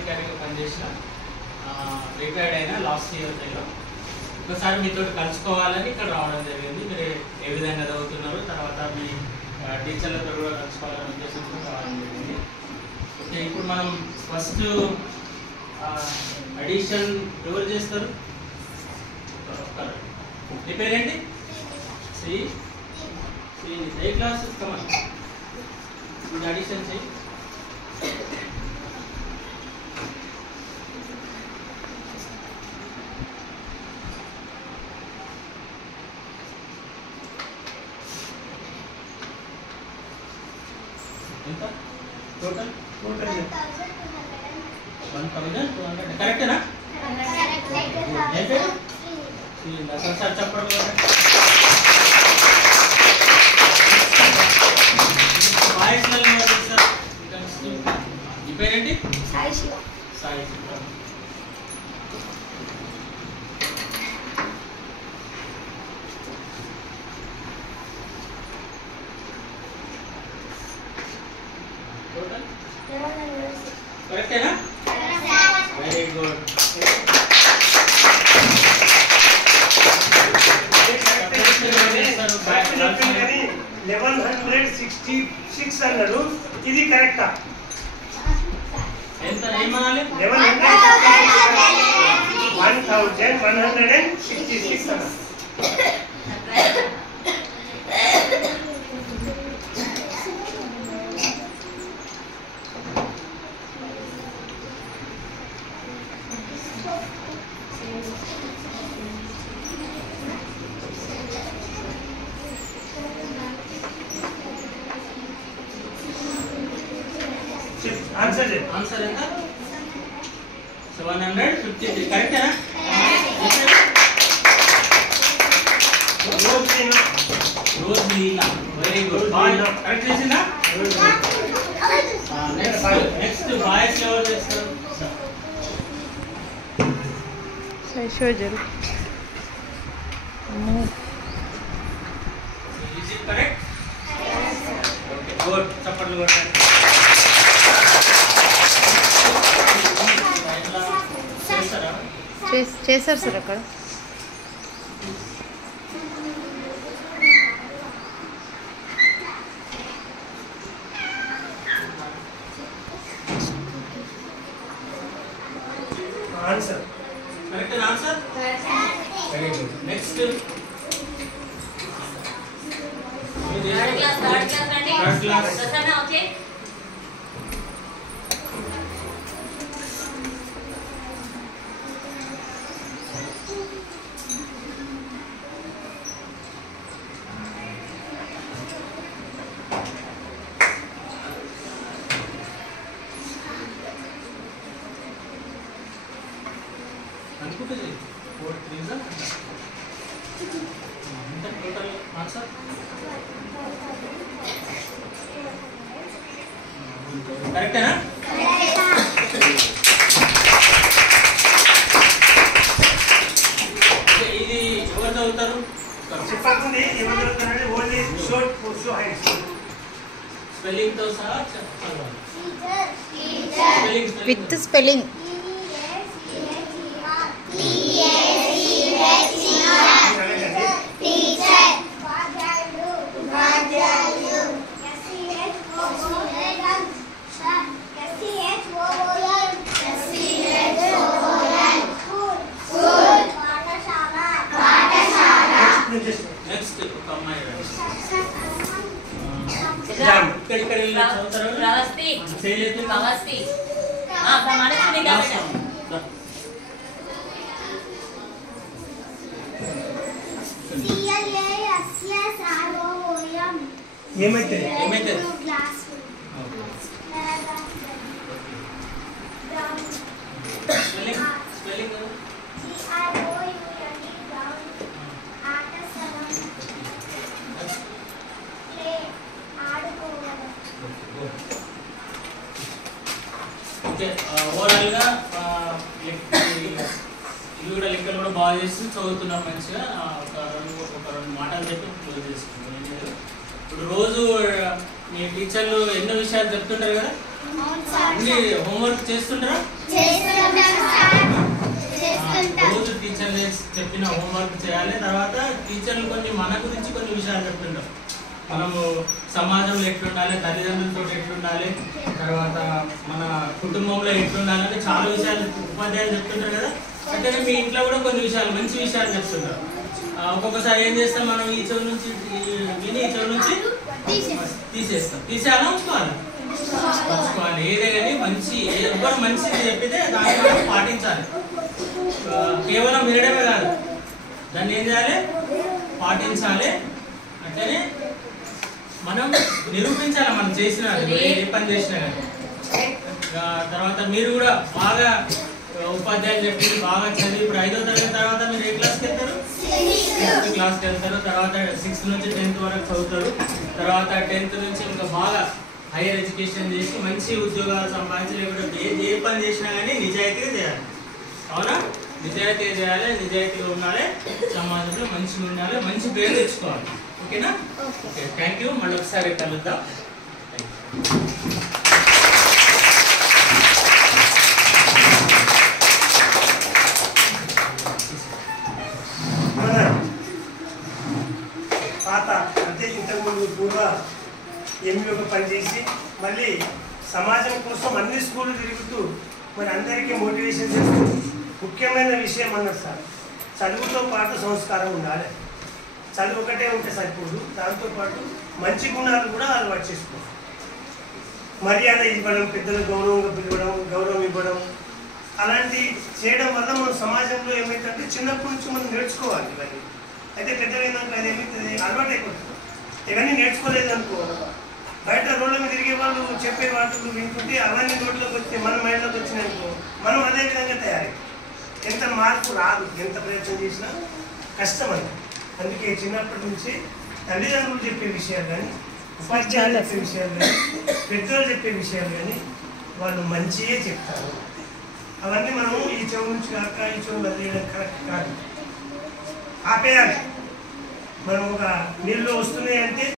అధికారిగా పనిచేసిన రిటైర్డ్ అయిన లాస్ట్ ఇయర్లో ఒకసారి మీతో కలుసుకోవాలని ఇక్కడ రావడం జరిగింది. మీరు ఏ విధంగా చదువుతున్నారు, తర్వాత మీ టీచర్లతో కూడా కలుసుకోవాలని ఉద్దేశంతో రావడం జరిగింది. ఓకే, ఇప్పుడు మనం ఫస్ట్ అడిషన్ ఎవరు చేస్తారు? మీ పేరేంటి? సి ఏ క్లాస్ కమన్ ఇది అడిషన్ చేయి. ఎంత టోటల్? 1200 కరెక్టేనా? సార్ చెప్పండి. ఈ పేరేంటి? సాయి శివ. కరెక్టేనా? Very good. కానీ 1166 అన్నాడు, ఇది కరెక్టా? ఎంత ఏమనాలి? 1166 అన్నాడు. ఆన్సర్ ఎంత? 753. కరెక్టేనా? రోజులీనా. Very good. కరెక్ట్ చేసిందా? నెక్స్ట్ బాయ్స్ ఎవరు చేస్తారు? Is it correct? Okay, good. చప్పట్లు కొట్టండి. చేశారు సార్ అక్కడ. Answer correct answer. Very good. Next third class. Okay. అనుకుంటే 4 3 ఎంత టోటల్ ఆన్సర్? కరెక్టేనా? ఇది ఎవరు చదువుతారు? చెప్పకుంది ఎవరు చదువుతారంటే ఓన్లీ షార్ట్ షో హైట్ స్పెల్లింగ్ తో సహా చదవాలి. With spelling. నెక్స్ట్ ఒక అమ్మాయి ఇక్కడ ప్రవస్తి ప్రవస్తి మనసుని ఏమైతే ఓవరాల్ గా ఇది కూడా లెక్కలు కూడా బాగా చేసి చదువుతున్నాం మంచిగా. ఒక రెండు మాటలు చెప్పి క్లోజ్ చేసుకుంటాం. ఇప్పుడు రోజు మీ టీచర్లు ఎన్నో విషయాలు చెప్తుంటారు కదా, అన్ని హోంవర్క్ చేస్తుంటారా? రోజు టీచర్లు చెప్పిన హోంవర్క్ చేయాలి. తర్వాత టీచర్లు కొన్ని మన గురించి కొన్ని విషయాలు చెప్తుంటారు. మనము సమాజంలో ఎట్లుండాలి, తల్లిదండ్రులతో ఎట్లుండాలి, తర్వాత మన కుటుంబంలో ఎట్లుండాలని చాలా విషయాలు ఉపాధ్యాయులు చెప్తుంటారు కదా. అంటే మీ ఇంట్లో కూడా కొన్ని విషయాలు మంచి విషయాలు చెప్తుంటారు. ఒక్కొక్కసారి ఏం చేస్తాం, మనం ఈ చెవి నుంచి విని ఈ చెవి నుంచి తీసేస్తాం. తీసేయాలా ఉంచుకోవాలి? ఉంచుకోవాలి. ఏదే కానీ మంచి ఎవరు మంచిది చెప్పితే దాన్ని మనం పాటించాలి. కేవలం వినడమే కాదు, దాన్ని ఏం చేయాలి? పాటించాలి. అంటేనే మనం నిరూపించాలి మనం చేసిన ఏ పని చేసినా కానీ. తర్వాత మీరు కూడా బాగా ఉపాధ్యాయులు చెప్పి బాగా చదివి ఇప్పుడు 5వ తరగతి తర్వాత మీరు ఏ క్లాస్కి వెళ్తారు? 6th క్లాస్కి వెళ్తారు. తర్వాత 6th నుంచి 10th వరకు చదువుతారు. తర్వాత 10th నుంచి ఇంకా బాగా హైయర్ ఎడ్యుకేషన్ చేసి మంచి ఉద్యోగాలు సంపాదించి లేకపోతే ఏ పని చేసినా కానీ నిజాయితీగా చేయాలి. అవునా? నిజాయితీగా చేయాలి, నిజాయితీగా ఉండాలి, సమాజంలో మంచిగా ఉండాలి, మంచి పేరు తెచ్చుకోవాలి. ఓకేనా? Okay, thank you. మళ్ళీ ఒకసారి కలుద్దాం. పాత అంటే ఇంతకుముందు పూర్వ ఎంఈఓగా పనిచేసి మళ్ళీ సమాజం కోసం అన్ని స్కూళ్ళు తిరుగుతూ మరి అందరికీ మోటివేషన్ చేస్తూ ముఖ్యమైన విషయం అన్నారు సార్, చదువుతో పాటు సంస్కారం ఉండాలి. చదువు ఒకటే ఉంటే సరిపోదు, దాంతోపాటు మంచి గుణాలు కూడా అలవాటు చేసుకోవాలి. మర్యాద ఇవ్వడం, పెద్దలు గౌరవంగా పిలవడం, గౌరవం ఇవ్వడం, అలాంటి చేయడం వల్ల మన సమాజంలో ఏమైందంటే చిన్నప్పటి నుంచి మనం నేర్చుకోవాలి ఇవన్నీ. అయితే పెద్దగైనాక అది ఏమైతుంది, అలవాటు అయిపోతుంది. ఇవన్నీ నేర్చుకోలేదు అనుకో, బయట రోడ్ల మీద తిరిగే వాళ్ళు చెప్పే వాటిని వింటుంటే అవన్నీ రోడ్లోకి వచ్చి మన మైండ్లోకి వచ్చినాయనుకో మనం అదే విధంగా తయారై ఎంత మార్పు రాదు, ఎంత ప్రయత్నం చేసినా కష్టం అని. అందుకే చిన్నప్పటి నుంచి తల్లిదండ్రులు చెప్పే విషయాలు కానీ, ఉపాధ్యాయులు చెప్పే విషయాలు కానీ, పెద్దలు చెప్పే విషయాలు కానీ వాళ్ళు మంచియే చెప్తారు. అవన్నీ మనము ఈ చెవు నుంచి కాక ఈ చెవు వదిలేయడం కరెక్ట్ కాదు, ఆపేయాలి. మనం ఒక నీళ్ళు వస్తున్నాయి అంటే